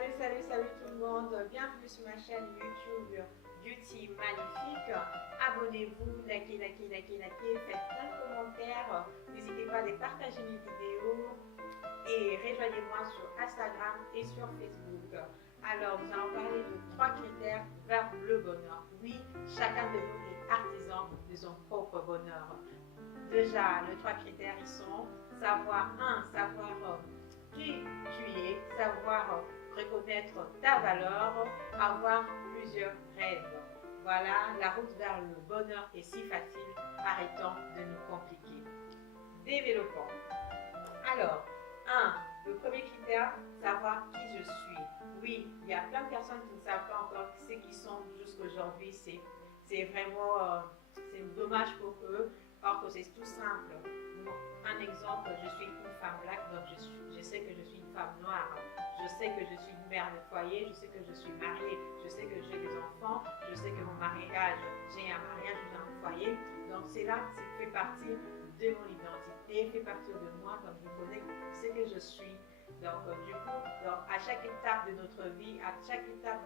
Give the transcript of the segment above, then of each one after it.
Salut tout le monde, bienvenue sur ma chaîne YouTube Beauty Magnifique. Abonnez-vous, likez, faites plein de commentaires, n'hésitez pas à les partager mes vidéos et rejoignez-moi sur Instagram et sur Facebook. Alors nous allons parler de 3 critères vers le bonheur. Oui, chacun de nous est artisan de son propre bonheur. Déjà, les 3 critères ils sont savoir qui tu es, savoir reconnaître ta valeur, avoir plusieurs rêves. Voilà, la route vers le bonheur est si facile, arrêtons de nous compliquer. Développons. Alors, le premier critère, savoir qui je suis. Oui, il y a plein de personnes qui ne savent pas encore ce qu'ils sont jusqu'aujourd'hui. C'est vraiment c'est dommage pour eux, or que c'est tout simple. Un exemple, je suis une femme black, donc je sais que je suis une femme noire. Je sais que je suis une mère de foyer, je sais que je suis mariée, je sais que j'ai des enfants, je sais que mon mariage, j'ai un mariage, j'ai un foyer. Donc c'est là, ça fait partie de mon identité, fait partie de moi, donc je connais ce que je suis. Donc du coup, à chaque étape de notre vie, à chaque étape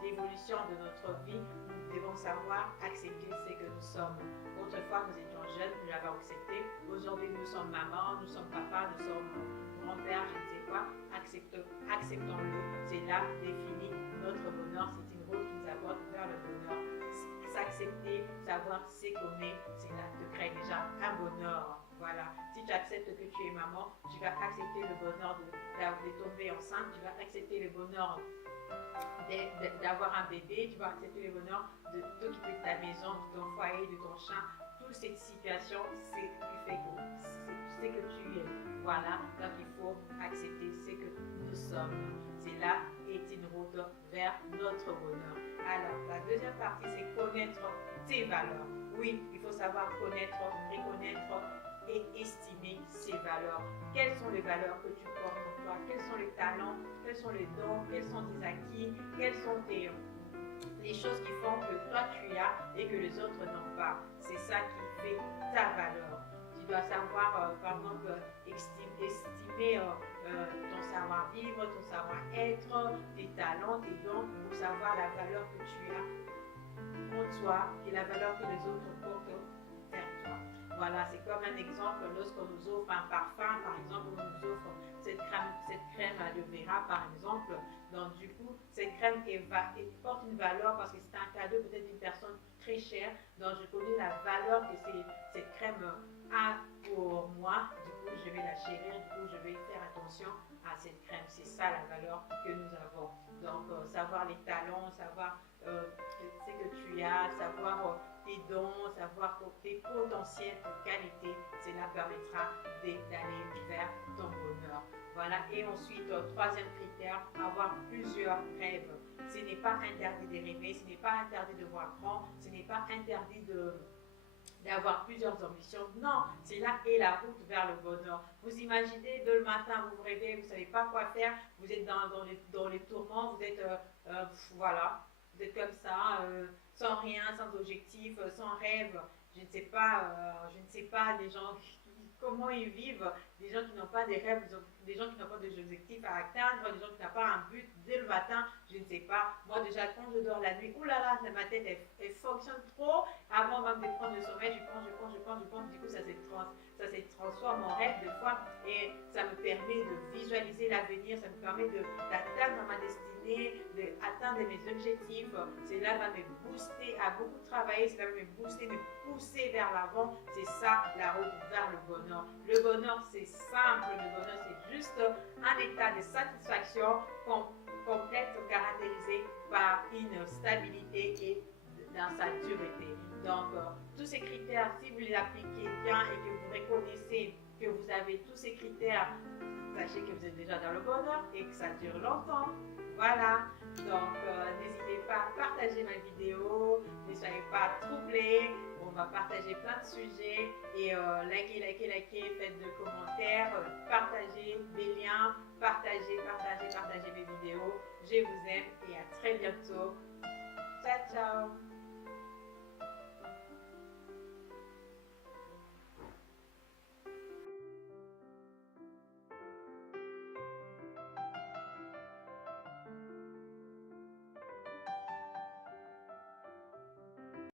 d'évolution de notre vie, nous devons savoir accepter ce que nous sommes. Autrefois, nous étions jeunes, nous l'avons accepté. Aujourd'hui, nous sommes maman, nous sommes papa, nous sommes grand-père, je ne sais quoi. Acceptons-le. C'est là défini notre bonheur. C'est une route qui nous apporte vers le bonheur. S'accepter, savoir ce qu'on est, c'est là te crée déjà un bonheur. Voilà. Si tu acceptes que tu es maman, tu vas accepter le bonheur de tomber enceinte, tu vas accepter le bonheur d'avoir un bébé, tu vas accepter le bonheur de t'occuper de ta maison, de ton foyer, de ton chien. Toute cette situation, c'est ce que tu es. Voilà, donc il faut accepter ce que nous sommes. C'est là est une route vers notre bonheur. Alors, la deuxième partie, c'est connaître tes valeurs. Oui, il faut savoir connaître, reconnaître et estimer ses valeurs. Quelles sont les valeurs que tu portes en toi? Quels sont les talents? Quels sont les dons? Quels sont tes acquis? Quelles sont les choses qui font que toi tu as et que les autres n'ont pas? C'est ça qui fait ta valeur. Tu dois savoir, par exemple, estimer ton savoir-vivre, ton savoir-être, tes talents, tes dons, pour savoir la valeur que tu as en toi et la valeur que les autres portent vers toi. Voilà, c'est comme un exemple lorsqu'on nous offre un parfum, par exemple, on nous offre cette crème aloe vera, par exemple. Donc, du coup, cette crème porte une valeur parce que c'est un cadeau peut-être d'une personne très chère. Donc, je connais la valeur que cette crème a pour moi. Du coup, je vais la chérir, du coup, je vais faire attention à cette crème. C'est ça la valeur que nous avons. Donc, savoir les talents, savoir ce que tu as, savoir tes dons, savoir tes potentiels, tes qualités, cela permettra d'aller vers ton bonheur. Voilà, et ensuite, troisième critère, avoir plusieurs rêves. Ce n'est pas interdit de rêver, ce n'est pas interdit de voir grand, ce n'est pas interdit d'avoir plusieurs ambitions. Non, c'est là est la route vers le bonheur. Vous imaginez, dès le matin, vous rêvez, vous ne savez pas quoi faire, vous êtes dans les tourments, vous êtes, voilà, vous êtes comme ça, sans rien, sans objectif, sans rêve. Je ne sais pas les gens comment ils vivent, des gens qui n'ont pas de rêves, des gens qui n'ont pas d'objectifs à atteindre, des gens qui n'ont pas un but dès le matin, je ne sais pas. Moi déjà quand je dors la nuit, oulala, ma tête elle fonctionne trop, avant même de prendre le sommeil, je pense, du coup ça se transforme en rêve des fois et ça me permet de visualiser l'avenir, ça me permet d'atteindre ma destinée, d'atteindre mes objectifs. Cela va me booster à beaucoup travailler, cela va me booster, me pousser vers l'avant. C'est ça la route vers le bonheur. Le bonheur c'est simple, le bonheur c'est juste un état de satisfaction complète caractérisé par une stabilité et dans sa dureté. Donc, tous ces critères, si vous les appliquez bien et que vous reconnaissez que vous avez tous ces critères, sachez que vous êtes déjà dans le bonheur et que ça dure longtemps. Voilà. Donc, n'hésitez pas à partager ma vidéo, ne soyez pas troublés. On va partager plein de sujets et likez, faites des commentaires, partagez des liens, partagez mes vidéos. Je vous aime et à très bientôt. Ciao, ciao.